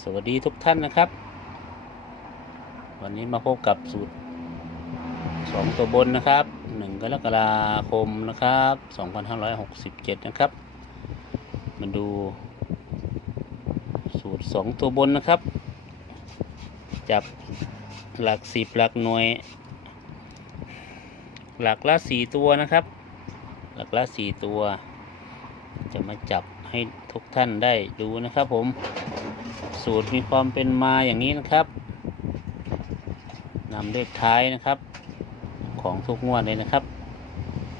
สวัสดีทุกท่านนะครับ วันนี้มาพบกับสูตรสองตัวบนนะครับหนึ่งกรกฎาคมนะครับสองพันห้าร้อยหกสิบเจ็ดนะครับ มาดู สูตรสองตัวบนนะครับ จับหลักสิบหลักหน่วย หลักละสี่ตัวนะครับ หลักละสี่ตัว จะมาจับให้ทุกท่านได้ดูนะครับผม สูตรมีความเป็นมาอย่างนี้นะครับนำเลขท้ายนะครับ ของทุกงวดเลยนะครับ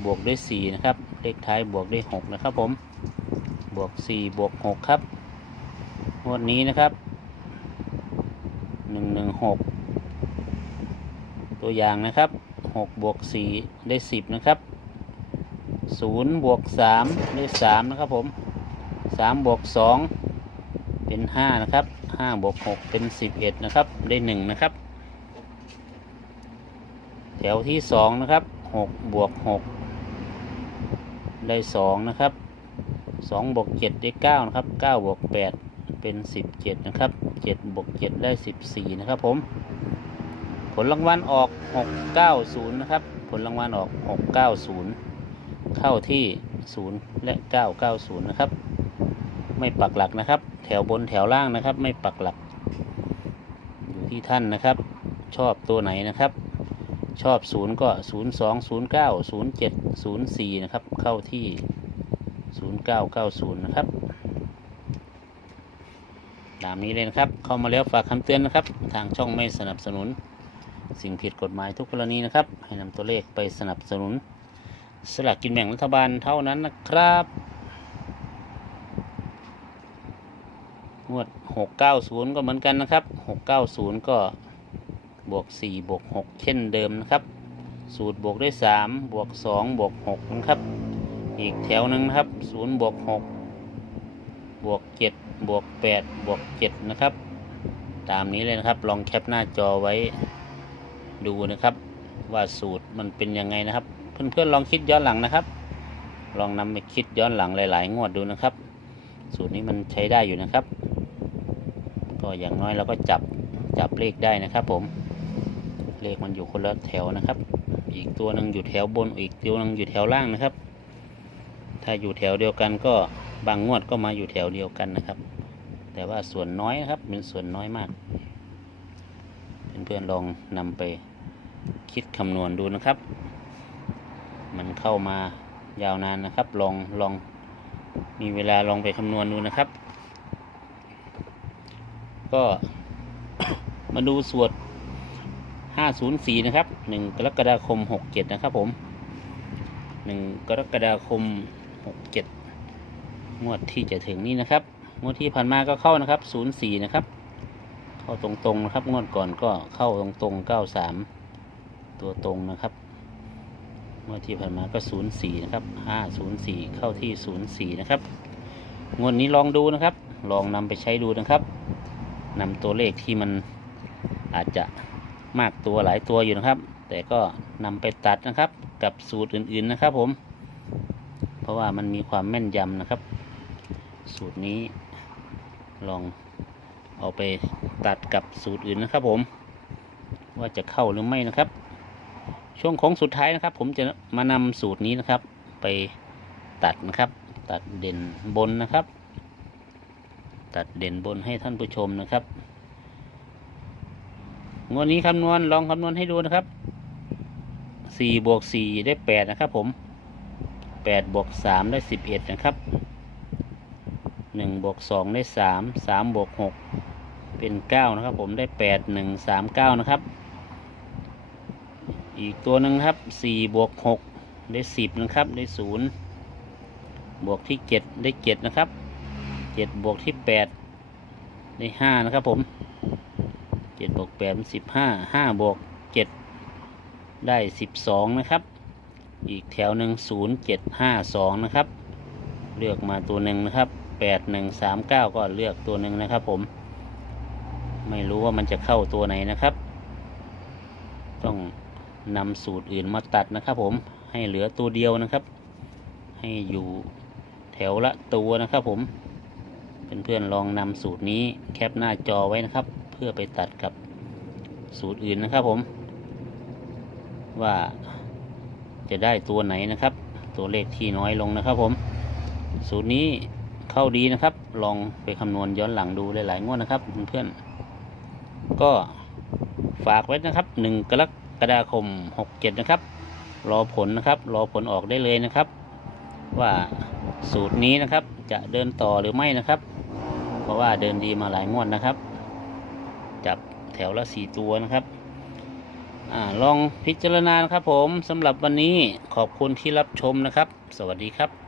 บวกด้วยสี่นะครับ เลขท้ายบวกด้วยหกนะครับ ผม บวกสี่บวกหกครับ งวดนี้นะครับหนึ่งหนึ่งหกตัวอย่างนะครับหกบวกสี่ได้สิบนะครับศูนย์บวกสามได้สามนะครับผมสามบวกสอง เป็นห้านะครับห้าบวกหกเป็นสิบเอ็ดนะครับ ได้หนึ่งนะครับ แถวที่สองนะครับหกบวกหกได้สองนะครับสองบวกเจ็ดได้เก้านะครับเก้าบวกแปดเป็นสิบเจ็ดนะครับเจ็ดบวกเจ็ดได้สิบสี่นะครับผม ผลรางวัลออกหกเก้าศูนย์นะครับ ผลรางวัลออกหกเก้าศูนย์เข้าที่ศูนย์และเก้าเก้าศูนย์นะครับ ไม่ปักหลักนะครับ แถวบนแถวล่างนะครับ ไม่ปักหลัก อยู่ที่ท่านนะครับ ชอบตัวไหนนะครับ ชอบศูนย์ก็ศูนย์สองศูนย์เก้าศูนย์เจ็ดศูนย์สี่นะครับ เข้าที่ศูนย์เก้าเก้าศูนย์นะครับตามนี้เลยนะครับ เข้ามาแล้วฝากคำเตือนนะครับ ทางช่องไม่สนับสนุน สิ่งผิดกฎหมายทุกกรณีนะครับ ให้นำตัวเลขไปสนับสนุนสลากกินแบ่งรัฐบาลเท่านั้นนะครับ งวด 690 ก็เหมือนกันนะครับ 690 ก็บวก 4 บวก 6 เช่นเดิมนะครับ สูตรบวกด้วย 3 บวก 2 บวก 6 นะครับ อีกแถวหนึ่งนะครับ 0 บวก 6 บวก 7 บวก 8 บวก 7 นะครับ ตามนี้เลยนะครับ ลองแคปหน้าจอไว้ดูนะครับ ว่าสูตรมันเป็นยังไงนะครับ เพื่อนๆลองคิดย้อนหลังนะครับ ลองนำไปคิดย้อนหลังหลาย ๆ งวดดูนะครับ สูตรนี้มันใช้ได้อยู่นะครับ ก็อย่างน้อยเราก็จับจับเลขได้นะครับ ผม เลขมันอยู่คนละแถวนะครับ อีกตัวหนึ่งอยู่แถวบนอีกตัวหนึ่งอยู่แถวล่างนะครับ ถ้าอยู่แถวเดียวกันก็บางงวดก็มาอยู่แถวเดียวกันนะครับ แต่ว่าส่วนน้อยครับเป็นส่วนน้อยมาก เพื่อนๆลองนำไปคิดคำนวณดูนะครับ มันเข้ามายาวนานนะครับ ลองลองมีเวลาลองไปคำนวณดูนะครับ ก็มาดูสวด 504 นะครับ 1 กรกฎาคม 67 นะครับผม 1 กรกฎาคม 67 งวดที่จะถึงนี้นะครับ งวดที่ผ่านมาก็เข้านะครับ 04 นะครับ เข้าตรงๆนะครับ งวดก่อนก็เข้าตรงๆ 93 ตัวตรงนะครับงวดที่ผ่านมาก็ 04 นะครับ 504 เข้าที่ 04 นะครับ งวดนี้ลองดูนะครับ ลองนำไปใช้ดูนะครับ นำตัวเลขที่มันอาจจะมากตัวหลายตัวอยู่นะครับ แต่ก็นำไปตัดนะครับกับสูตรอื่นๆนะครับผม เพราะว่ามันมีความแม่นยำนะครับ สูตรนี้ลองเอาไปตัดกับสูตรอื่นนะครับผม ว่าจะเข้าหรือไม่นะครับ ช่วงของสุดท้ายนะครับ ผมจะมานำสูตรนี้นะครับ ไปตัดนะครับ ตัดเด่นบนนะครับ ตัดเด่นบนให้ท่านผู้ชมนะครับงวดนี้คำนวณลองคำนวณให้ดูนะครับสี่บวกสี่ได้แปดนะครับ ผมแปดบวกสามได้สิบเอ็ดนะครับหนึ่งบวกสองได้สามสามบวกหกเป็นเก้านะครับ ผมได้แปดหนึ่งสามเก้านะครับ อีกตัวหนึ่งครับสี่บวกหกได้สิบนะครับได้ศูนย์บวกที่เจ็ดได้เจ็ดนะครับ เจ็ดบวกที่แปดได้ห้านะครับผมเจ็ดบวกแปดสิบห้าห้าบวกเจ็ดได้สิบสองนะครับ อีกแถวหนึ่งศูนย์เจ็ดห้าสองนะครับ เลือกมาตัวหนึ่งนะครับแปดหนึ่งสามเก้าก็เลือกตัวหนึ่งนะครับผม ไม่รู้ว่ามันจะเข้าตัวไหนนะครับ ต้องนำสูตรอื่นมาตัดนะครับผมให้เหลือตัวเดียวนะครับ ให้อยู่แถวละตัวนะครับผม เพื่อนๆลองนำสูตรนี้แคปหน้าจอไว้นะครับ เพื่อไปตัดกับสูตรอื่นนะครับผม ว่าจะได้ตัวไหนนะครับ ตัวเลขที่น้อยลงนะครับผม สูตรนี้เข้าดีนะครับ ลองไปคำนวณย้อนหลังดูหลายๆงวดนะครับเพื่อนๆก็ฝากไว้นะครับหนึ่งกรกฎาคมหกเจ็ดนะครับ รอผลนะครับ รอผลออกได้เลยนะครับ ว่าสูตรนี้นะครับจะเดินต่อหรือไม่นะครับ ราะว่าเดินดีมาหลายงวดนะครับ จับแถวละสี่ตัวนะครับอลองพิจารณานะครับผมสำหรับวันนี้ขอบคุณที่รับชมนะครับ สวัสดีครับ